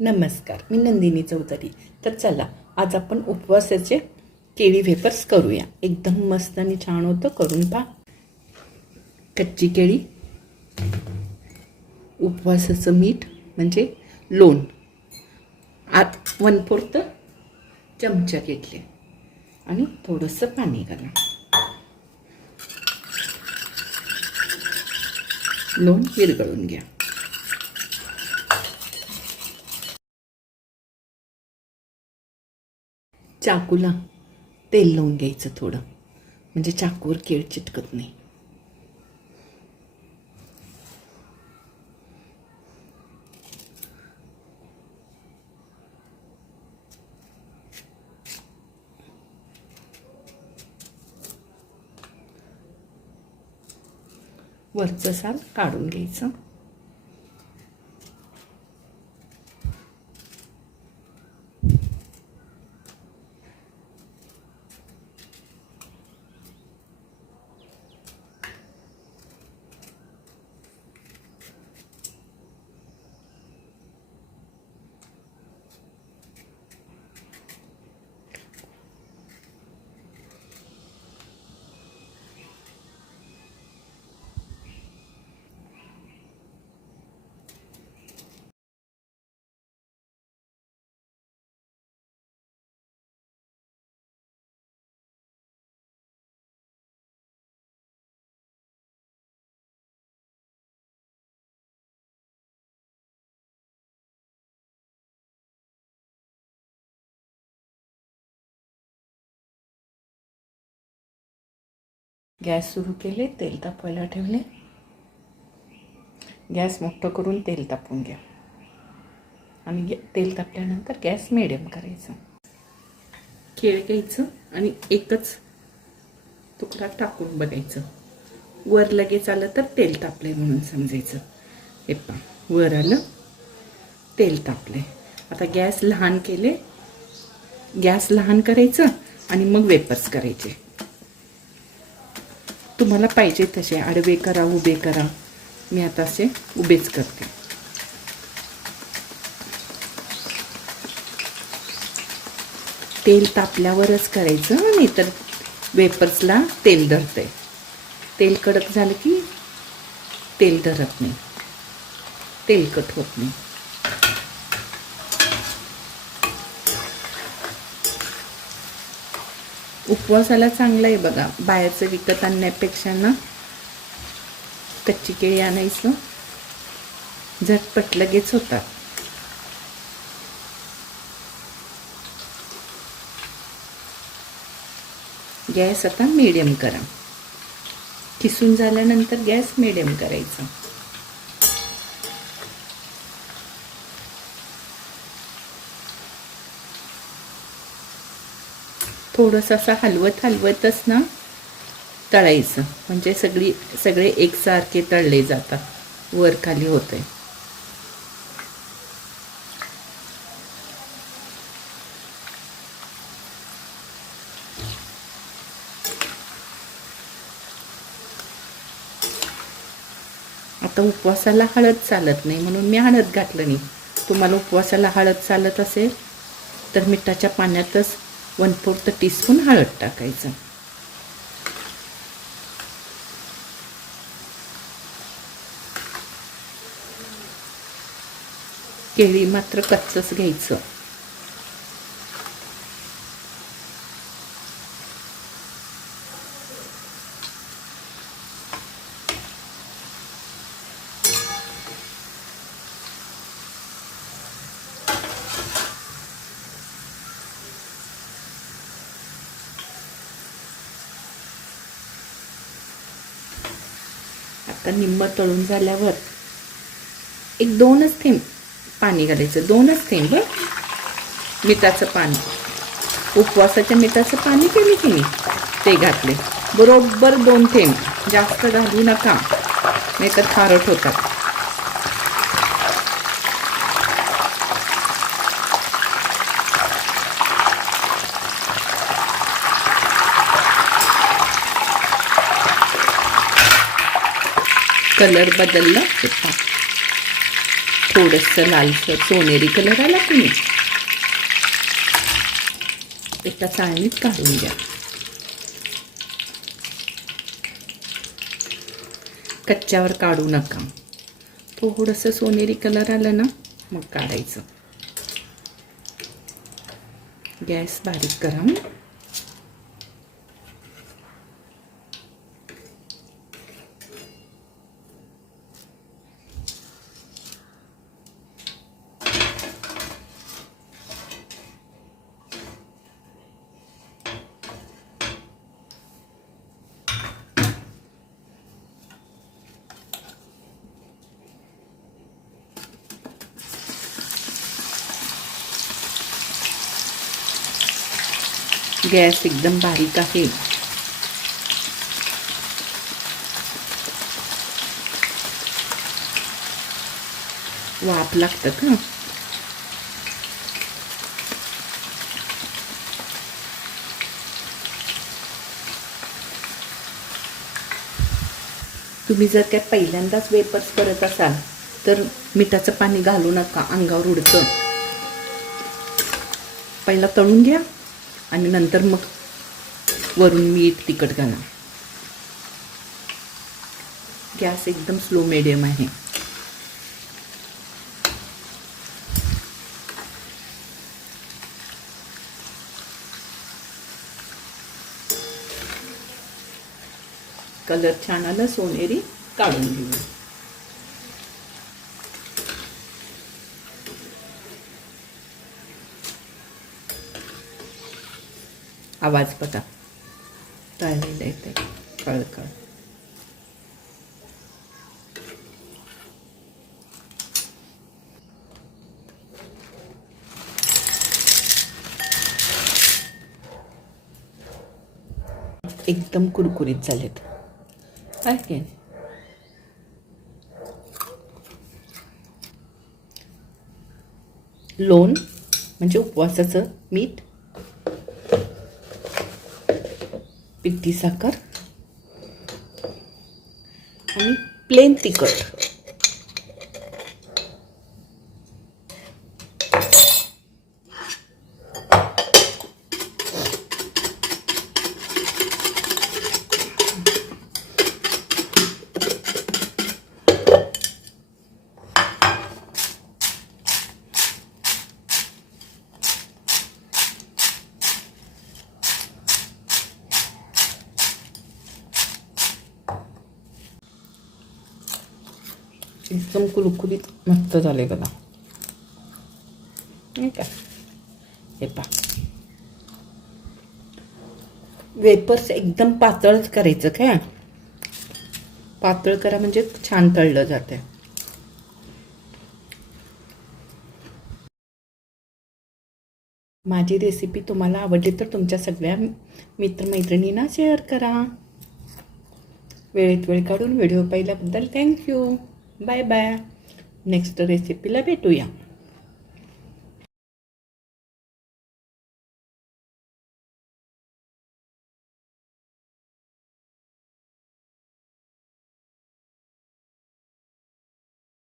नमस्कार, मी नंदिनी चौधरी. तर चला आज आपण उपवासाचे केळी वेफर्स करूया. एकदम मस्त आणि छान होतं, करून पहा. कच्ची केळी, उपवासाचं मीठ म्हणजे लोण, 1/4 चमचा घेतले आणि थोडंसं पाणी घाला. लोण विरघळून घ्या. चाकूला तेल लावून घ्यायचं थोडं, म्हणजे चाकूवर केळ चिटकत नाही. वरचं साल काढून घ्यायचं. गॅस सुरू केले, तेल तापवायला ठेवले. गॅस मोठं करून तेल तापवून घ्या आणि तेल तापल्यानंतर गॅस मिडियम करायचं. केळ घ्यायचं आणि एकच तुकडा टाकून बघायचं. वर लगेच आलं तर तेल तापले म्हणून समजायचं. हे पहा, वर आलं, तेल तापले. आता गॅस लहान केले. गॅस लहान करायचं आणि मग वेपर्स करायचे. तुम्हाला पाहिजे तसे आडवे करा, उभे करा. मी आता असे उभेच करते. तेल तापल्यावरच करायचं, नाही तर वेपर्सला तेल धरतंय. तेल कडक झालं की तेल धरत नाही, तेलकट होत नाही. उपवासाला चांगलं आहे बघा. बाहेरचं विकत आणण्यापेक्षा ना कच्ची केळी आणायचं, झटपट लगेच होतात. गॅस आता मीडियम करा. किसून झाल्यानंतर गॅस मीडियम करायचा. थोडंसं असं हलवतच ना तळायचं, म्हणजे सगळे एकसारखे तळले जातात. वर खाली होतंय. आता उपवासाला हळद चालत नाही म्हणून मी हळद घातलं नाही. तुम्हाला उपवासाला हळद चालत असेल तर मिठाच्या पाण्यातच 1/4 टीस्पून हळद टाकायचं. केळी मात्र कच्चंच घ्यायचं. आता निम्म तळून झाल्यावर एक 2च थेंब पाणी घालायचं. 2च थेंब मिठाचं पाणी. उपवासाच्या मिठाचं पाणी केले की नाही ते घातले. बरोबर 2 थेंब. जास्त घालू नका, नाही तर खारट होतात. कलर बदलला. थोडंसं लालसर सोनेरी कलर आला की नाही एका चाळणीत काढून द्या. कच्च्यावर काढू नका. थोडंसं सोनेरी कलर आलं ना मग काढायचं. गॅस बारीक करा. गॅस एकदम बारीक आहे. वाफ लागतं का? तुम्ही जर काय पहिल्यांदाच वेपर्स करत असाल तर मिठाचं पाणी घालू नका, अंगावर उडतं. पहिला तळून घ्या आणि नंतर मग वरून मीठ तिखट घाला. गॅस एकदम स्लो मीडियम आहे. कलर छान आला सोनेरी, काढून घेऊ. आवाज बघा, तळलेलं येते कळकळ. एकदम कुरकुरीत झालेत. काय लोण म्हणजे उपवासाचं मीठ, पिठी साखर आणि प्लेन तिखट. एकदम कुरकुरीत मस्त झाले बघा. नाही का? हे पहा, वेपर्स एकदम पातळच करायचं. काय पातळ करा म्हणजे छान तळलं जाते. माझी रेसिपी तुम्हाला आवडली तर तुमच्या सगळ्या मित्रमैत्रिणींना शेअर करा. वेळेत वेळ काढून व्हिडिओ पाहिल्याबद्दल थँक्यू. Bye bye. नेक्स्ट रेसिपीला भेटूया.